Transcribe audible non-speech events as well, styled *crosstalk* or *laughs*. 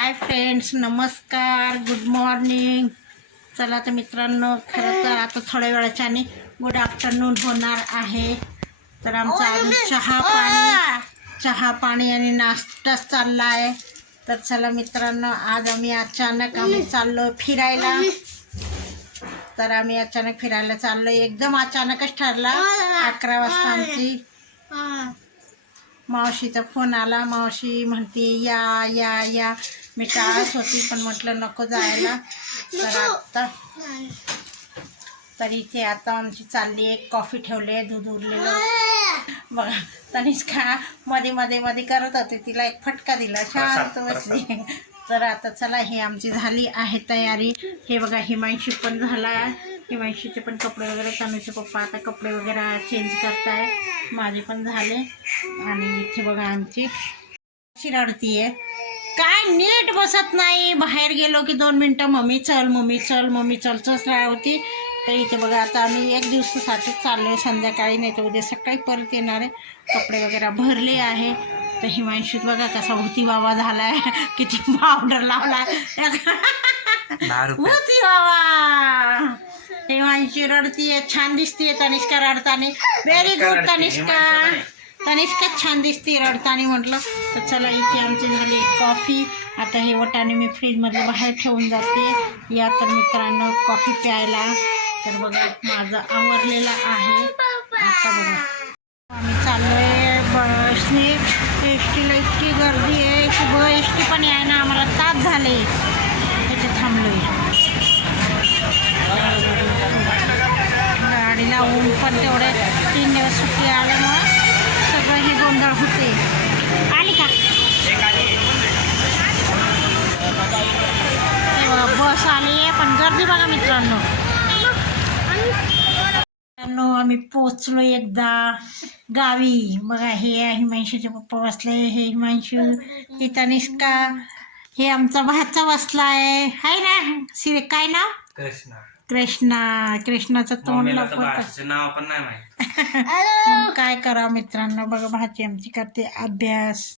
हाय friends नमस्कार. Good morning चला तर मित्रांनो खरं तर आता थोड्या वेळाच्याने गुड आफ्टरनून होणार आहे. तर आमचा अजून चहा पाणी चहा पाणी आणि नाश्ताच चालला आहे तर चला मित्रांनो आज आम्ही अचानक आम्ही चाललो फिरायला. तर आम्ही अचानक फिरायला चाललो एकदम अचानकच ठरला. अकरा वाजता आमची मावशीचा फोन आला. मावशी म्हणते या या या. मी टाळत होती पण म्हटलं नको जायला. तर आता तर इथे आता आमची चालली आहे कॉफी ठेवली आहे दूध उरलेलं. बघा तनिष्का मध्ये मध्ये मध्ये करत होते तिला एक फटका दिला. शांत बसली. तर आता चला ही आमची झाली आहे तयारी. हे बघा हिमांशी पण झाला. हिमांशीचे पण कपडे वगैरे तनुचे पप्पा आता कपडे वगैरे चेंज करताय. माझे पण झाले. आणि इथे बघा आमची अशी रडतीये काय नीट बसत नाही. बाहेर गेलो की दोन मिनटं मम्मी चल मम्मी चल मम्मी चल. चल होती. तर इथे बघा आता आम्ही एक दिवसासाठी चाललोय संध्याकाळी नाही तर उद्या सकाळी परत येणार आहे. कपडे वगैरे भरले आहे. तर हिमांशूत बघा कसा होती बाबा झालाय. *laughs* किती पावडर लावला होती बाबा हिमांशी रडतीये छान दिसतीये तनिष्का रडताना. Very good Tanishka. Himanshu Tanishka छान दिसते रडताना म्हटलं. तर चला इथे आमची झाली कॉफी आता हे वटाने मी फ्रीजमधलं बाहेर ठेवून जाते. या तर मित्रांनो कॉफी प्यायला. तर बघा माझं आवरलेला आहे. आता बघा. आम्ही चाललोय. बसने एस टीला इतकी गर्दी आहे की बघ एस टी पण आहे ना आम्हाला तास झाले. तिथे थांबलोय. गाडीला ऊन पण तेवढे तीन दिवस सुट्टी आल्यामुळं सगळं हे गोंधळ होते आली का हे बघा बस आली आहे पण गर्दी बघा मित्रांनो. मित्रांनो आम्ही पोचलो एकदा गावी. बघा हे आहे हिमांशूचे पप्पा बसले. हे हिमांशू ही तनिष्का. हे आमचा भाचा बसला आहे. हाय ना सिरे काय नाव? कृष्ण. कृष्णा. कृष्णाचं तोंड मम्मीला तर लपवत भाषेचं नाव पण नाही माहीत. *laughs* मग काय करा मित्रांनो? बघा भाची आमची करते अभ्यास.